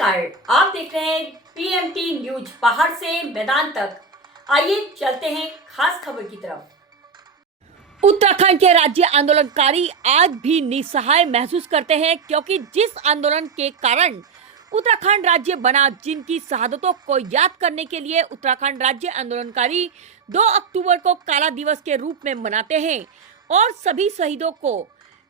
नमस्कार, आप देख रहे हैं पीएमटी न्यूज पहाड़ से मैदान तक। आइए चलते हैं खास खबर की तरफ। उत्तराखंड के राज्य आंदोलनकारी आज भी निस्सहाय महसूस करते हैं, क्योंकि जिस आंदोलन के कारण उत्तराखंड राज्य बना, जिनकी शहादतों को याद करने के लिए उत्तराखंड राज्य आंदोलनकारी 2 अक्टूबर को काला दिवस के रूप में मनाते हैं और सभी शहीदों को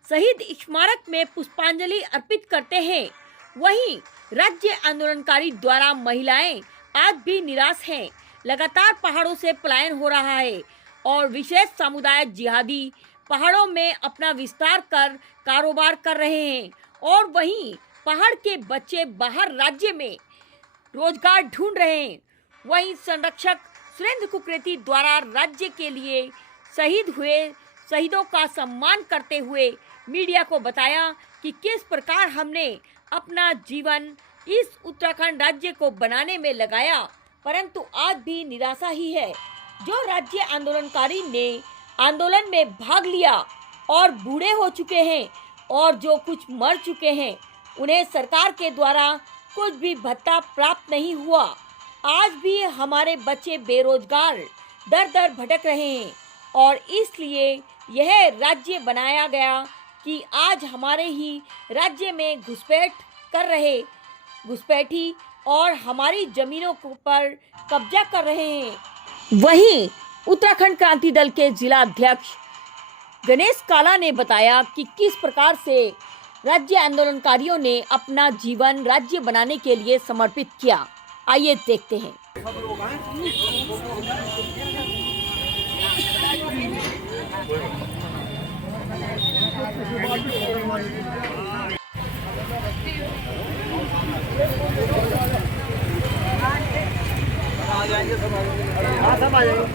शहीद स्मारक में पुष्पांजलि अर्पित करते हैं। वहीं राज्य आंदोलनकारी द्वारा महिलाएं आज भी निराश हैं। लगातार पहाड़ों से पलायन हो रहा है और विशेष समुदाय जिहादी पहाड़ों में अपना विस्तार कर कारोबार कर रहे हैं और वहीं पहाड़ के बच्चे बाहर राज्य में रोजगार ढूंढ रहे हैं। वहीं संरक्षक सुरेंद्र कुकरेती द्वारा राज्य के लिए शहीद हुए शहीदों का सम्मान करते हुए मीडिया को बताया कि किस प्रकार हमने अपना जीवन इस उत्तराखंड राज्य को बनाने में लगाया, परंतु आज भी निराशा ही है। जो राज्य आंदोलनकारी ने आंदोलन में भाग लिया और बूढ़े हो चुके हैं और जो कुछ मर चुके हैं, उन्हें सरकार के द्वारा कुछ भी भत्ता प्राप्त नहीं हुआ। आज भी हमारे बच्चे बेरोजगार दर दर भटक रहे हैं और इसलिए यह राज्य बनाया गया कि आज हमारे ही राज्य में घुसपैठ कर रहे घुसपैठी और हमारी जमीनों पर कब्जा कर रहे हैं। वहीं उत्तराखंड क्रांति दल के जिला अध्यक्ष गणेश काला ने बताया कि किस प्रकार से राज्य आंदोलनकारियों ने अपना जीवन राज्य बनाने के लिए समर्पित किया। आइए देखते हैं। आ जाएंगे सब आ जाएंगे। हाँ सब आ जाएंगे।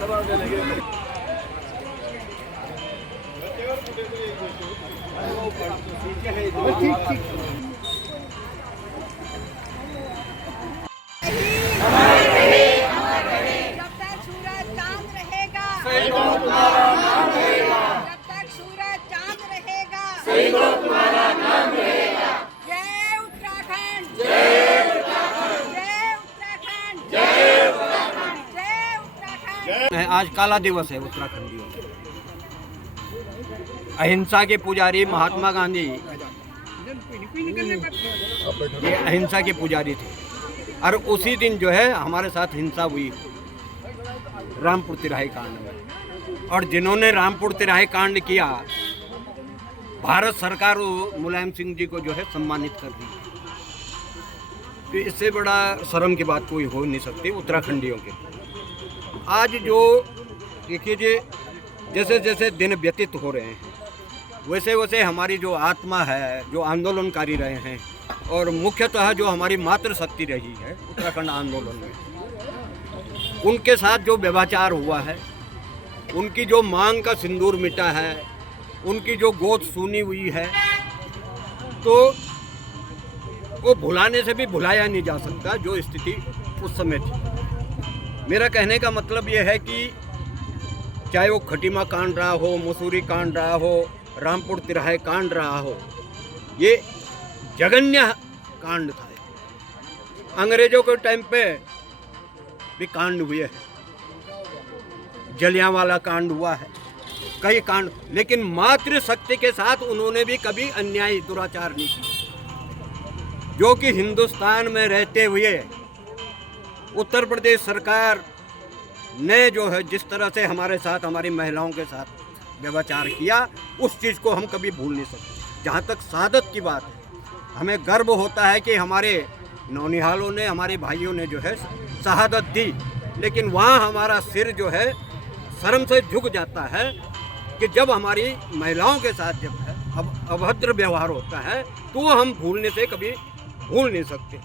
सब आ जाएंगे। ठीक ठीक। जब तक सूरज चांद रहेगा, जब तक सूरज चांद रहेगा, जय उत्तराखंड, जय उत्तराखंड, जय उत्तराखंड, जय उत्तराखंड, जय उत्तराखंड। आज काला दिवस है उत्तराखंडियों का। अहिंसा के पुजारी महात्मा गांधी ये अहिंसा के पुजारी थे और उसी दिन जो है हमारे साथ हिंसा हुई रामपुर तिराहे कांड में। और जिन्होंने रामपुर तिराहे कांड किया, भारत सरकार मुलायम सिंह जी को जो है सम्मानित कर दी। तो इससे बड़ा शर्म की बात कोई हो नहीं सकती उत्तराखंडियों के। आज जो देखिए, जैसे जैसे दिन व्यतीत हो रहे हैं, वैसे वैसे हमारी जो आत्मा है, जो आंदोलनकारी रहे हैं और मुख्यतः जो हमारी मातृशक्ति रही है उत्तराखंड आंदोलन में, उनके साथ जो व्यभिचार हुआ है, उनकी जो मांग का सिंदूर मिटा है, उनकी जो गोद सूनी हुई है, तो वो भुलाने से भी भुलाया नहीं जा सकता जो स्थिति उस समय थी। मेरा कहने का मतलब ये है कि चाहे वो खटीमा कांड रहा हो, मसूरी कांड रहा हो, रामपुर तिराहे कांड रहा हो, ये जघन्य कांड था। अंग्रेजों के टाइम पे भी कांड हुए हैं, जलियांवाला कांड हुआ है, कई कांड, लेकिन मातृशक्ति के साथ उन्होंने भी कभी अन्याय दुराचार नहीं किया। जो कि हिंदुस्तान में रहते हुए उत्तर प्रदेश सरकार ने जो है जिस तरह से हमारे साथ, हमारी महिलाओं के साथ व्यभिचार किया, उस चीज़ को हम कभी भूल नहीं सकते। जहाँ तक शहादत की बात है, हमें गर्व होता है कि हमारे नौनिहालों ने, हमारे भाइयों ने जो है शहादत दी, लेकिन वहाँ हमारा सिर जो है शर्म से झुक जाता है कि जब हमारी महिलाओं के साथ जब है अभद्र व्यवहार होता है, तो हम भूलने से कभी भूल नहीं सकते।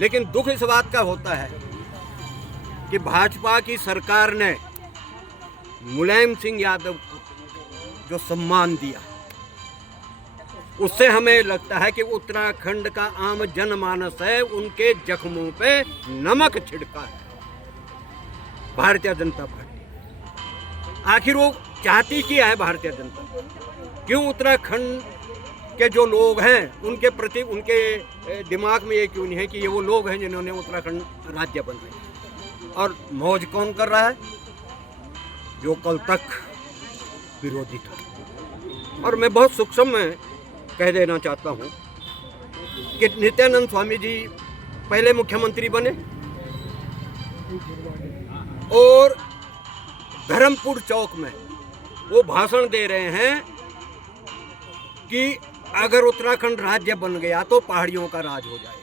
लेकिन दुख इस बात का होता है कि भाजपा की सरकार ने मुलायम सिंह यादव को जो सम्मान दिया, उससे हमें लगता है कि उत्तराखंड का आम जनमानस है, उनके जख्मों पे नमक छिड़का है भारतीय जनता पार्टी। आखिर वो चाहती क्या है भारतीय जनता? क्यों उत्तराखंड के जो लोग हैं उनके प्रति उनके दिमाग में ये क्यों नहीं है कि ये वो लोग हैं जिन्होंने उत्तराखंड राज्य बनाया। और मौज कौन कर रहा है? जो कल तक विरोधी था। और मैं बहुत सूक्ष्म में कह देना चाहता हूँ कि नित्यानंद स्वामी जी पहले मुख्यमंत्री बने और धर्मपुर चौक में वो भाषण दे रहे हैं कि अगर उत्तराखंड राज्य बन गया तो पहाड़ियों का राज हो जाएगा।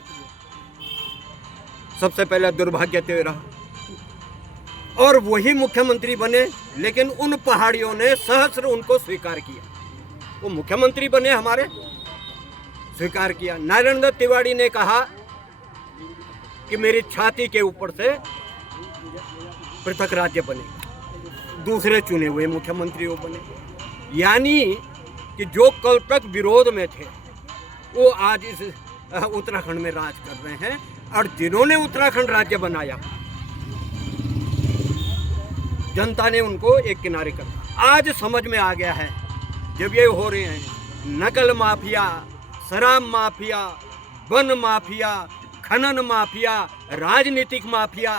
सबसे पहला दुर्भाग्य तो रहा, और वही मुख्यमंत्री बने, लेकिन उन पहाड़ियों ने सहस्र उनको स्वीकार किया। वो मुख्यमंत्री बने हमारे, स्वीकार किया। नारायण दत्त तिवारी ने कहा कि मेरी छाती के ऊपर से पृथक राज्य बनेगा। दूसरे चुने हुए मुख्यमंत्री वो बने। यानी कि जो कल तक विरोध में थे वो आज इस उत्तराखंड में राज कर रहे हैं, और जिन्होंने उत्तराखंड राज्य बनाया जनता ने उनको एक किनारे कर दिया। आज समझ में आ गया है, जब ये हो रहे हैं नकल माफिया, शराब माफिया, वन माफिया, खनन माफिया, राजनीतिक माफिया,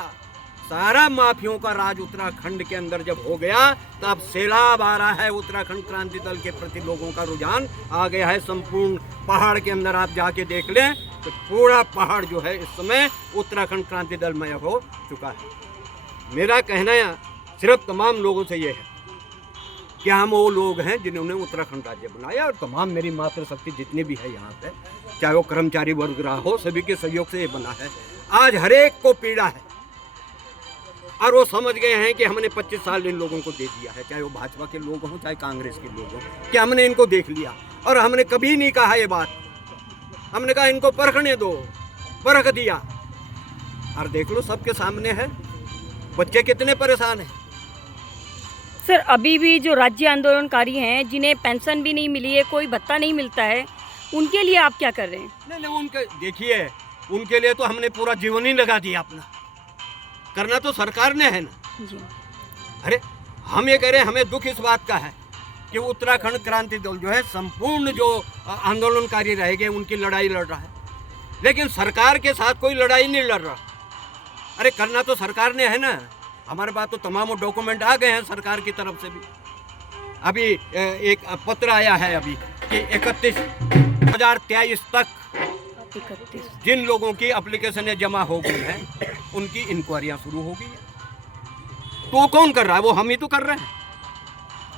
सारा माफियों का राज उत्तराखंड के अंदर जब हो गया, तब सैलाब आ रहा है। उत्तराखंड क्रांति दल के प्रति लोगों का रुझान आ गया है। संपूर्ण पहाड़ के अंदर आप जाके देख लें तो पूरा पहाड़ जो है इस समय उत्तराखंड क्रांति दलमय हो चुका है। मेरा कहना सिर्फ तमाम लोगों से ये है कि हम वो लोग हैं जिन्होंने उत्तराखंड राज्य बनाया, और तमाम मेरी मातृशक्ति जितनी भी है यहाँ पे, चाहे वो कर्मचारी वर्ग रहा हो, सभी के सहयोग से ये बना है। आज हर एक को पीड़ा है, और वो समझ गए हैं कि हमने 25 साल इन लोगों को दे दिया है, चाहे वो भाजपा के लोग हों चाहे कांग्रेस के लोग हों, कि हमने इनको देख लिया। और हमने कभी नहीं कहा ये बात, हमने कहा इनको परखने दो, परख दिया। और देख लो सबके सामने है, बच्चे कितने परेशान हैं। सर, अभी भी जो राज्य आंदोलनकारी हैं जिन्हें पेंशन भी नहीं मिली है, कोई भत्ता नहीं मिलता है, उनके लिए आप क्या कर रहे हैं? नहीं, उनके देखिए, उनके लिए तो हमने पूरा जीवन ही लगा दिया अपना। करना तो सरकार ने है ना जी। अरे हम ये कह रहे हैं, हमें दुख इस बात का है कि उत्तराखंड क्रांति दल जो है संपूर्ण जो आंदोलनकारी रह गए उनकी लड़ाई लड़ रहा है, लेकिन सरकार के साथ कोई लड़ाई नहीं लड़ रहा। अरे करना तो सरकार ने है ना। हमारे पास तो तमाम डॉक्यूमेंट आ गए हैं सरकार की तरफ से भी। अभी एक पत्र आया है अभी कि 31/2023 तक जिन लोगों की एप्लीकेशनें जमा हो गई हैं उनकी इंक्वायरियां शुरू हो गई है। तो कौन कर रहा है? वो हम ही तो कर रहे हैं।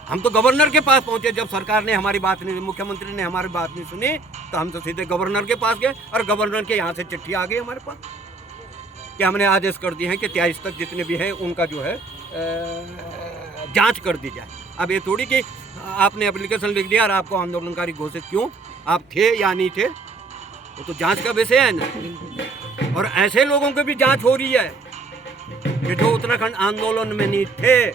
हम तो गवर्नर के पास पहुंचे, जब सरकार ने हमारी बात नहीं, मुख्यमंत्री ने हमारी बात नहीं सुनी, तो हम तो सीधे गवर्नर के पास गए, और गवर्नर के यहाँ से चिट्ठी आ गई हमारे पास कि हमने आदेश कर दिए हैं कि 23 तक जितने भी हैं उनका जो है जांच कर दी जाए। अब ये थोड़ी कि आपने एप्लीकेशन लिख दिया और आपको आंदोलनकारी घोषित, क्यों आप थे या नहीं थे, वो तो जांच का विषय है ना। और ऐसे लोगों की भी जांच हो रही है कि जो उत्तराखंड आंदोलन में नहीं थे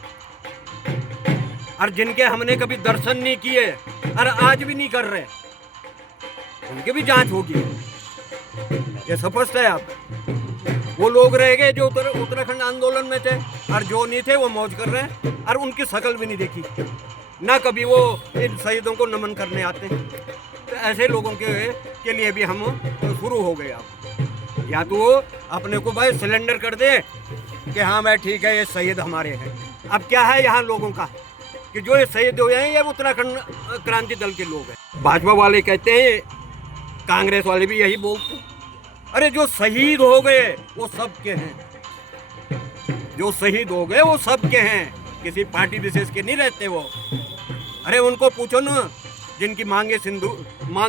और जिनके हमने कभी दर्शन नहीं किए और आज भी नहीं कर रहे, उनकी भी जांच होगी। ये स्पष्ट है। आप वो लोग रह गए जो उत्तराखंड आंदोलन में थे, और जो नहीं थे वो मौज कर रहे हैं, और उनकी शक्ल भी नहीं देखी, ना कभी वो इन शहीदों को नमन करने आते हैं। तो ऐसे लोगों के लिए भी हम शुरू हो गए। आप या तो वो अपने को भाई सिलेंडर कर दे कि हाँ भाई ठीक है ये शहीद हमारे हैं। अब क्या है यहाँ लोगों का कि जो ये शहीद हो जाए ये उत्तराखंड क्रांति दल के लोग हैं। भाजपा वाले कहते हैं, कांग्रेस वाले भी यही बोलते हैं, अरे जो शहीद हो गए वो सबके हैं, जो शहीद हो गए वो सबके हैं, किसी पार्टी विशेष के नहीं रहते वो। अरे उनको पूछो ना, जिनकी मांग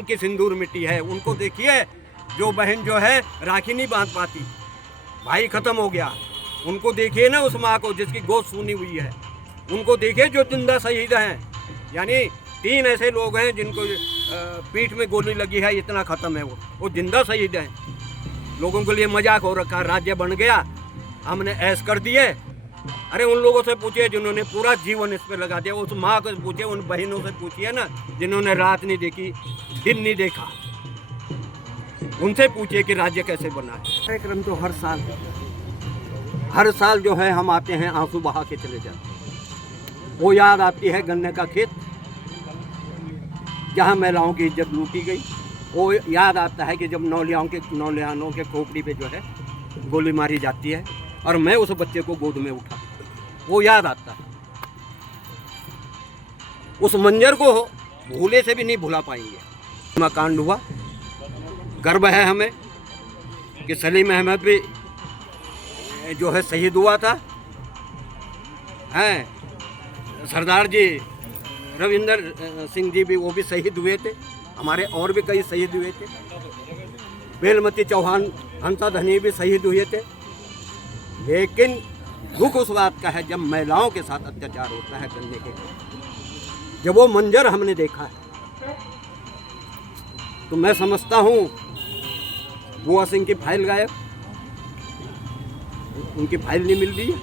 की सिंदूर मिट्टी है, उनको देखिए। जो बहन जो है राखी नहीं बांध पाती, भाई खत्म हो गया, उनको देखिए ना। उस माँ को जिसकी गोद सूनी हुई है, उनको देखिए जो जिंदा शहीद हैं। यानी 3 ऐसे लोग हैं जिनको पीठ में गोली लगी है, इतना खत्म है वो जिंदा शहीद हैं। लोगों के लिए मजाक हो रखा, राज्य बन गया हमने ऐश कर दिए। अरे उन लोगों से पूछिए जिन्होंने पूरा जीवन इस पे लगा दिया। उस माँ को पूछिए, उन बहनों से पूछिए ना जिन्होंने रात नहीं देखी, दिन नहीं देखा, उनसे पूछिए कि राज्य कैसे बना है। कार्यक्रम तो हर साल जो है हम आते हैं, आंसू बहा के चले जाते हैं। वो याद आती है गन्ने का खेत, जहाँ महिलाओं की इज्जत लूटी गई। वो याद आता है कि जब नौलियानों के खोपड़ी पे जो है गोली मारी जाती है और मैं उस बच्चे को गोद में उठा, वो याद आता है। उस मंजर को भूले से भी नहीं भुला पाएंगे। कांड हुआ, गर्व है हमें कि सलीम अहमद भी जो है शहीद हुआ था, हैं सरदार जी रविंदर सिंह जी भी, वो भी शहीद हुए थे। हमारे और भी कई शहीद हुए थे। बेलमती चौहान हंसा धनी भी शहीद हुए थे। लेकिन दुख उस बात का है जब महिलाओं के साथ अत्याचार होता है करने के, जब वो मंजर हमने देखा है तो मैं समझता हूँ बुआ सिंह की फाइल गायब, उनकी फाइल नहीं मिल रही है।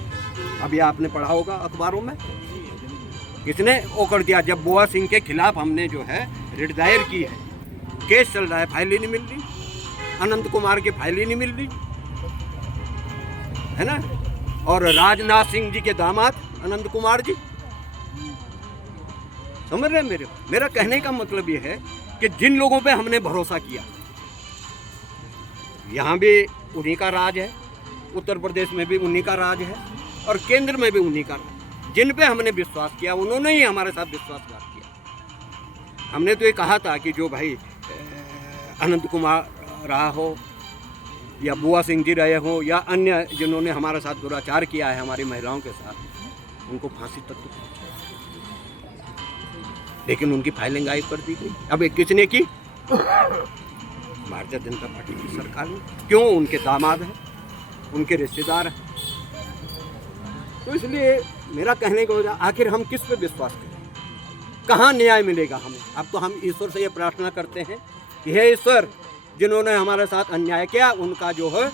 अभी आपने पढ़ा होगा अखबारों में, किसने वो कर दिया। जब बुआ सिंह के खिलाफ हमने जो है रिट दायर की है, केस चल रहा है, फाइल ही नहीं मिल रही। अनंत कुमार की फाइल ही नहीं मिल रही है ना। और राजनाथ सिंह जी के दामाद अनंत कुमार जी, समझ रहे हैं मेरा कहने का मतलब ये है कि जिन लोगों पे हमने भरोसा किया, यहाँ भी उन्हीं का राज है, उत्तर प्रदेश में भी उन्हीं का राज है और केंद्र में भी उन्हीं का राज। जिन पे हमने विश्वास किया उन्होंने ही हमारे साथ विश्वासघात किया। हमने तो ये कहा था कि जो भाई अनंत कुमार रहा हो या बुआ सिंह जी रहे हो या अन्य जिन्होंने हमारे साथ दुराचार किया है हमारी महिलाओं के साथ, उनको फांसी तक तो पहुंचाया, लेकिन उनकी फाइलिंग गायब कर दी गई। अब ये किसने की? भारतीय जनता पार्टी की सरकार ने। क्यों? उनके दामाद हैं, उनके रिश्तेदार हैं। तो इसलिए मेरा कहने को आखिर हम किस पे विश्वास करें, कहाँ न्याय मिलेगा हमें? अब तो हम ईश्वर से ये प्रार्थना करते हैं कि हे ईश्वर, जिन्होंने हमारे साथ अन्याय किया उनका जो है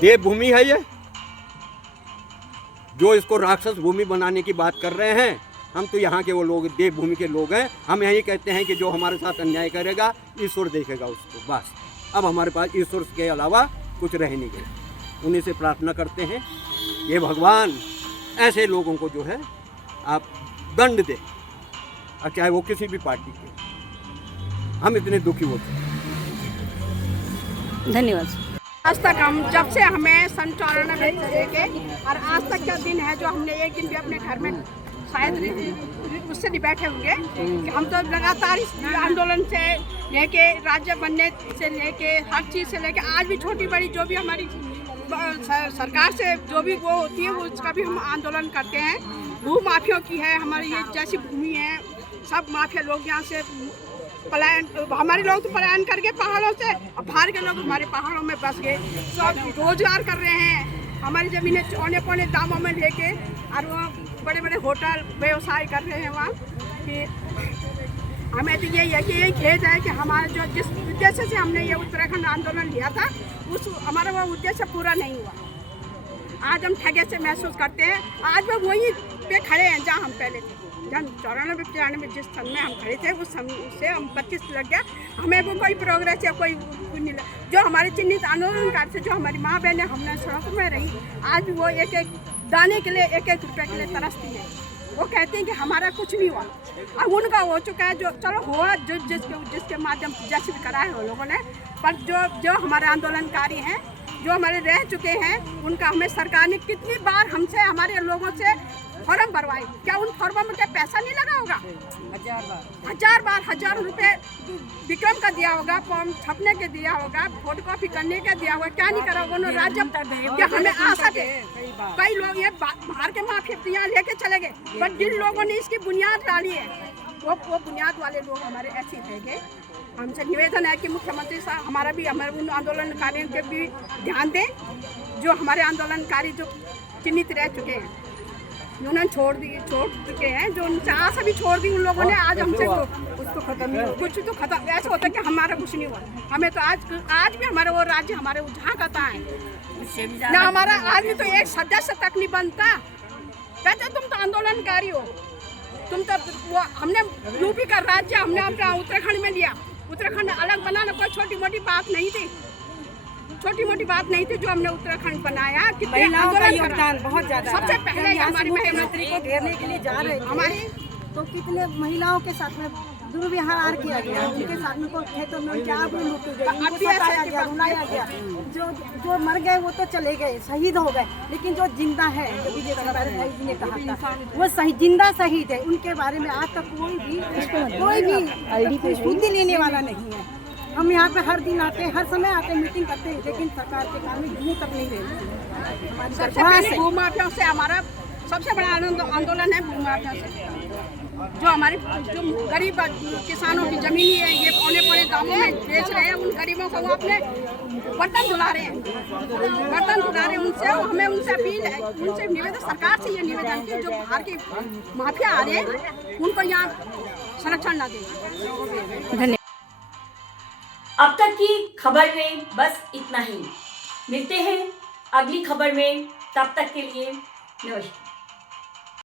देवभूमि है ये, जो इसको राक्षस भूमि बनाने की बात कर रहे हैं, हम तो यहाँ के वो लोग देवभूमि के लोग हैं। हम यही कहते हैं कि जो हमारे साथ अन्याय करेगा ईश्वर देखेगा उसको, बस। अब हमारे पास ईश्वर के अलावा कुछ रह नहीं गया। उन्हीं से प्रार्थना करते हैं, ये भगवान ऐसे लोगों को जो है आप दंड दे, और चाहे वो किसी भी पार्टी के। हम इतने दुखी होते हैं। धन्यवाद। आज तक हम जब से हमें सन 94 से लेके और आज तक का दिन है, जो हमने एक दिन भी अपने घर में शायद उससे नहीं बैठे होंगे कि हम तो लगातार इस आंदोलन से लेके राज्य बनने से लेके हर चीज़ से लेके आज भी छोटी बड़ी जो भी हमारी सरकार से जो भी वो होती है उसका भी हम आंदोलन करते हैं। भू माफियों की है हमारी ये जैसी भूमि है, सब माफिया लोग यहाँ से पलायन, हमारे लोग तो पलायन करके पहाड़ों से, और बाहर के लोग हमारे पहाड़ों में बस गए, सब रोजगार कर रहे हैं, हमारी ज़मीनें चौने पौने दामों में लेके, और वहाँ बड़े बड़े होटल व्यवसाय कर रहे हैं वहाँ। कि हमें तो यही है कि यही खेद है कि हमारे जो जिस उद्देश्य से हमने ये उत्तराखंड आंदोलन लिया था उस हमारा वो उद्देश्य पूरा नहीं हुआ। आज हम ठगे से महसूस करते हैं। आज भी वहीं पे खड़े हैं जहाँ हम पहले थे। जब 94-95 जिस सन में हम खड़े थे उस समय से हम 25 लग गया, हमें वो कोई प्रोग्रेस या कोई नहीं लगा। जो हमारे चिन्हित आंदोलनकार से जो हमारी माँ बहनें हमने सड़कों में रही, आज वो एक एक दाने के लिए एक एक रुपये के लिए तरसती है। वो कहते हैं कि हमारा कुछ नहीं हुआ, अब उनका हो चुका है। जो चलो हुआ जो जिसके माध्यम से जैसे भी करा है वो लोगों ने, पर जो हमारे आंदोलनकारी हैं, जो हमारे रह चुके हैं, उनका हमें सरकार ने कितनी बार हमसे हमारे लोगों से फॉर्म भरवाए। क्या उन फॉर्मों में क्या पैसा नहीं लगा होगा? हज़ार रुपये विक्रम का दिया होगा, फॉर्म छपने के दिया होगा, फोटो कॉपी करने का दिया होगा, क्या नहीं करा होगा उन्होंने? राज्य क्या हमें आ सके? कई लोग ये बाहर के माफिया लेके चले गए, पर जिन लोगों ने इसकी बुनियाद डाली है वो बुनियाद वाले लोग हमारे ऐसे ही रह गए। हमसे निवेदन है कि मुख्यमंत्री साहब हमारे उन आंदोलनकारियों के भी ध्यान दें, जो हमारे आंदोलनकारी जो चिन्हित रह चुके हैं, उन्होंने छोड़ चुके हैं, जो उनसे आशा भी छोड़ दी उन लोगों ने। आज हमसे उसको खत्म कुछ तो खत्म ऐसा होता है कि हमारा कुछ नहीं हुआ। हमें तो आज भी हमारा वो राज्य हमारे जहाँ कहता है ना, हमारा आदमी तो एक सदस्य तक नहीं बनता। कहते तुम तो आंदोलनकारी हो, तुम तो वो हमने यूपी का राज्य हमने अपना उत्तराखंड में लिया। उत्तराखंड अलग बनाना कोई छोटी मोटी बात नहीं थी, जो हमने उत्तराखंड बनाया। कितने आंदोलन योगदान बहुत ज्यादा। सबसे पहले हमारी मुख्यमंत्री को घेरने के लिए जा रहे, हमारी तो कितने महिलाओं के साथ में दुर्व्यवहार किया गया, उनके साथ में को खेतों में उनके आबरू लूट गई, उनको सताया गया, रुलाया गया। जो मर गए वो तो चले गए, शहीद हो गए, लेकिन जो जिंदा है, जो विजय भाई जी ने कहा था, वो सही जिंदा शहीद है, उनके बारे में आज तक कोई भी सुधी लेने वाला नहीं है। हम यहाँ पे हर दिन आते, हर समय आते, मीटिंग करते हैं, लेकिन सरकार के काम में मुँह तक नहीं रहती। सबसे पहले भूमाफिया से हमारा सबसे बड़ा आंदोलन है, भूमाफिया से। जो हमारे जो गरीब किसानों की जमीन है, ये पौने पौने दामों में बेच रहे हैं, उन गरीबों को वो अपने बर्तन धुला रहे हैं, उनसे हमें उनसे अपील है, उनसे निवेदन, सरकार से ये निवेदन कि जो बाहर के माफिया आ रहे हैं उनको यहाँ संरक्षण ना दें। धन्यवाद। अब तक की खबर में बस इतना ही। मिलते हैं अगली खबर में, तब तक के लिए नमस्कार।